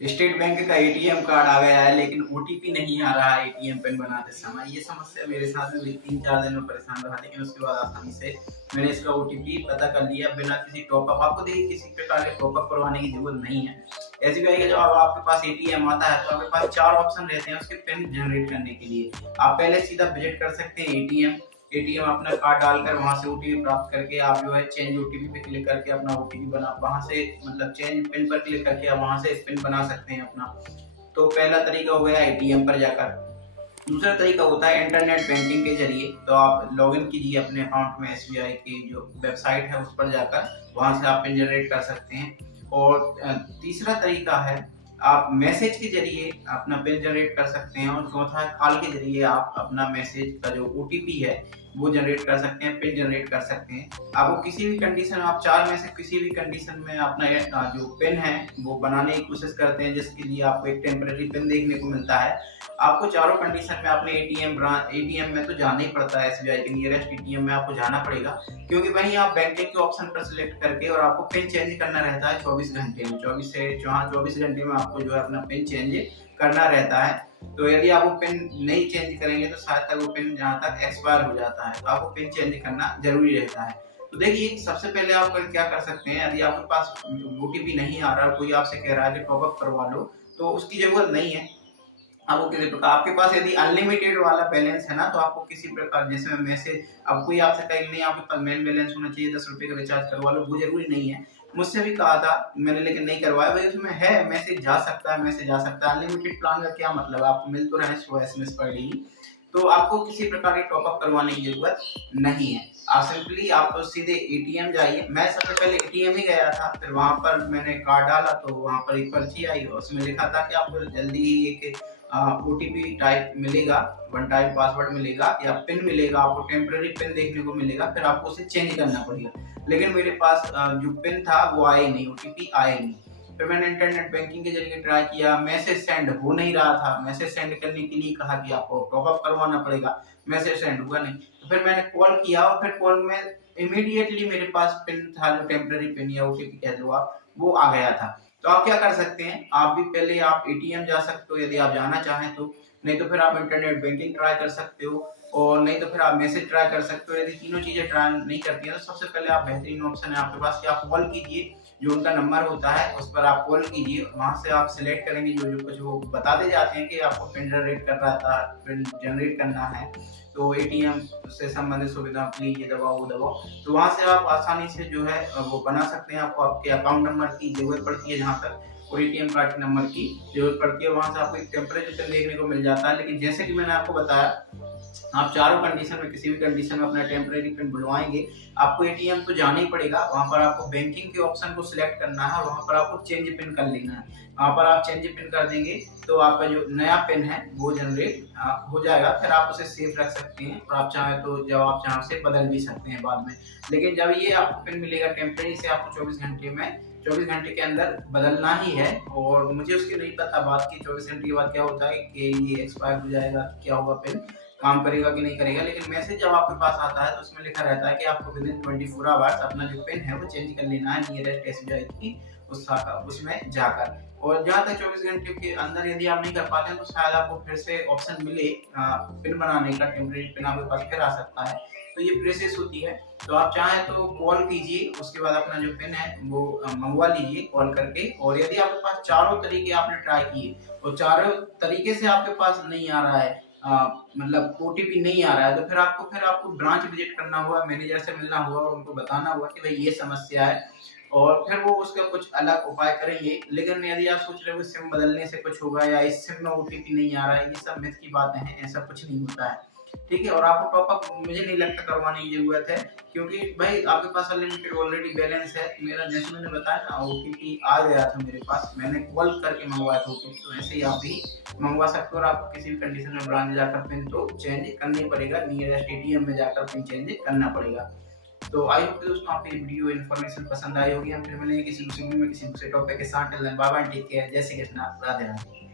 State bank का ATM card आ गया है लेकिन ओटीपी नहीं आ रहा है एटीएम पिन बनाते समय। ये समस्या मेरे साथ में भी 3-4 दिन में परेशान रहा, लेकिन उसके बाद आसानी से मैंने इसका ओटीपी पता कर लिया बिना किसी टॉपअप। आपको देखिए किसी प्रकार के टॉपअप करवाने की जरूरत नहीं है। ऐसी भी है कि जब आपके पास एटीएम आता है तो आपके पास 4 ऑप्शन रहते हैं उसके पिन जनरेट करने के लिए। आप पहले सीधा विजिट कर सकते हैं एटीएम, एटीएम अपना कार्ड डालकर वहां से ओटीपी प्राप्त करके आप जो है चेंज ओटीपी पे क्लिक करके अपना ओटीपी बना, वहां से मतलब चेंज पिन पर क्लिक करके आप वहां से पिन बना सकते हैं अपना। तो पहला तरीका हो गया एटीएम पर जाकर। दूसरा तरीका होता है इंटरनेट बैंकिंग के जरिए। तो आप लॉगिन कीजिए अपने अकाउंट में, एसबीआई की जो वेबसाइट है उस पर जाकर वहां से आप पिन जनरेट कर सकते हैं। और तीसरा तरीका है आप मैसेज के जरिए अपना पिन जनरेट कर सकते हैं। और चौथा है कॉल के जरिए आप अपना मैसेज का जो ओटीपी है वो जनरेट कर सकते हैं, पिन जनरेट कर सकते हैं। आपको किसी भी कंडीशन, आप 4 में से किसी भी कंडीशन में अपना जो पिन है वो बनाने की कोशिश करते हैं, जिसके लिए आपको एक टेम्परेरी पिन देखने को मिलता है। आपको चारों कंडीशन में अपने एटीएम में तो जाना ही पड़ता है, एसबीआई के नियरेस्ट एटीएम में आपको जाना पड़ेगा, क्योंकि वहीं आप बैंकिंग के ऑप्शन पर सिलेक्ट करके और आपको पिन चेंज करना रहता है 24 घंटे में। 24 घंटे में आपको जो है अपना पिन चेंज करना रहता है। तो यदि आप वो पिन नहीं चेंज करेंगे तो शायद तक वो पिन जहाँ तक एक्सपायर हो जाता है, तो आपको पिन चेंज करना जरूरी रहता है। तो देखिए सबसे पहले आप क्या कर सकते हैं, यदि आपके पास ओटीपी नहीं आ रहा, कोई आपसे कह रहा है कि टॉपअप करवा लो, तो उसकी जरूरत नहीं है। आपको किसी प्रकार, आपके पास यदि अनलिमिटेड वाला बैलेंस है ना, तो आपको किसी प्रकार जैसे मैसेज, अब कोई आपसे कहेगा नहीं आपके पास मेन बैलेंस होना चाहिए, 10 रुपए का रिचार्ज करवा लो, वो जरूरी नहीं है। मुझसे भी कहा था मैंने, लेकिन नहीं करवाया भाई। उसमें है मैसेज जा सकता है, मैसेज आ सकता है। अनलिमिटेड प्लान का क्या मतलब है, आपको मिल तो रहे 100 एसएमएस पर डेली, तो आपको किसी प्रकार की टॉपअप करवाने की जरूरत नहीं है। आप सिंपली आप तो सीधे एटीएम जाइए। मैं सबसे पहले एटीएम ही गया था, फिर वहां पर मैंने कार्ड डाला तो वहां पर एक पर्ची आई और उसमें लिखा था कि आपको जल्दी ही एक ओटीपी टाइप मिलेगा, वन टाइम पासवर्ड मिलेगा या पिन मिलेगा, आपको टेम्पररी पिन देखने को मिलेगा, फिर आपको उसे चेंज करना पड़ेगा। लेकिन मेरे पास जो पिन था वो आया ही नहीं, ओटीपी आया ही नहीं। फिर मैंने इंटरनेट बैंकिंग के जरिए ट्राई किया, मैसेज सेंड हो नहीं रहा था। मैसेज सेंड करने के लिए कहा कि आपको टॉपअप करवाना पड़ेगा, मैसेज सेंड हुआ नहीं। तो फिर मैंने कॉल किया और फिर कॉल में इमीडिएटली मेरे पास पिन था, जो टेम्पररी पिन या ओटीपी कह दो आप, वो आ गया था। तो आप क्या कर सकते हैं, आप भी पहले आप एटीएम जा सकते हो यदि आप जाना चाहें तो, नहीं तो फिर आप इंटरनेट बैंकिंग ट्राई कर सकते हो, और नहीं तो फिर आप मैसेज ट्राई कर सकते हो। यदि तीनों चीजें ट्राई नहीं करती हैं तो सबसे पहले आप, बेहतरीन ऑप्शन है आपके पास कि आप कॉल कीजिए, जो उनका नंबर होता है उस पर आप कॉल कीजिए। वहां से आप सिलेक्ट करेंगे जो जो कुछ वो बताते जाते हैं कि आपको पिन जनरेट कर रहा था, पिन जनरेट करना है, तो एटीएम से संबंधित सुविधा प्लीज ये दबाओ वो दबाओ। तो वहां से आप आसानी से जो है वो बना सकते हैं। आपको आपके अकाउंट नंबर की जरूरत पड़ती है जहाँ तक, और एटीएम कार्ड के नंबर की जरूरत पड़ती है। वहां से आपको एक टेम्परेचर पिन देखने को मिल जाता है। लेकिन जैसे कि मैंने आपको बताया, आप चारों कंडीशन में किसी भी कंडीशन में अपना टेम्परेरी पिन बुलवाएंगे, आपको एटीएम तो जाना ही पड़ेगा। वहां पर आपको बैंकिंग के ऑप्शन को सिलेक्ट करना है और वहां पर आपको चेंज पिन कर लेना है। वहां पर आप चेंज पिन कर देंगे तो आपका जो नया पिन है वो जनरेट हो जाएगा। फिर आप उसे सेव रख सकते हैं और आप चाहें तो जब आप चाहें उसे बदल भी सकते हैं बाद में। लेकिन जब ये आपको पिन मिलेगा टेम्परेरी से, आपको 24 घंटे के अंदर बदलना ही है। और मुझे उसकी नहीं पता बात की 24 घंटे के बाद क्या होता है, कि ये एक्सपायर हो जाएगा, क्या होगा, पिन काम करेगा कि नहीं करेगा। लेकिन मैसेज जब आपके पास आता है तो उसमें लिखा रहता है कि आपको विदिन 24 आवर्स अपना जो पिन है वो चेंज कर लेना है नियरेस्ट एसबीआई की उस शाखा उसमें जाकर। और जहाँ तक 24 घंटे के अंदर यदि आप नहीं कर पाते हैं तो शायद आपको फिर से ऑप्शन मिले पिन बनाने का, टेम्परेरी पिन आपके पास फिर आ सकता है। तो ये प्रोसेस होती है। तो आप चाहें तो कॉल कीजिए, उसके बाद अपना जो पिन है वो मंगवा लीजिए कॉल करके। और यदि आपके पास चारों तरीके आपने ट्राई किए और चारों तरीके से आपके पास नहीं आ रहा है, मतलब ओटीपी नहीं आ रहा है, तो फिर आपको ब्रांच विजिट करना होगा, मैनेजर से मिलना होगा और उनको बताना होगा कि भाई ये समस्या है, और फिर वो उसका कुछ अलग उपाय करेंगे। लेकिन यदि आप सोच रहे हो सिम बदलने से कुछ होगा या इस सिम में ओटीपी नहीं आ रहा है, ये सब मिथ की बातें हैं, ऐसा कुछ नहीं होता है। ठीक है, और आपको टॉपअप मुझे नहीं लगता करवाने की जरूरत है, क्योंकि भाई आपके पास अनलिमिटेड ऑलरेडी बैलेंस है। मेरा जैसे मैंने बताया ना, ओटीपी आ गया था मेरे पास, मैंने कॉल करके मंगवाया था ओटीपी, तो ऐसे ही आप भी मंगवा सकते हो। और आपको किसी भी कंडीशन में ब्रांच जाकर पिन तो चेंज करनी पड़ेगा, नियरेस्ट एटीएम में जाकर पिन चेंज करना पड़ेगा। तो आई होप दोस्तों आपको ये वीडियो इन्फॉर्मेशन पसंद आई होगी। हम फिर मिलेंगे किसी दूसरे वीडियो में किसी दूसरे टॉपिक के साथ। Till then bye bye, take care, जय श्री कृष्णा, राधे राधे।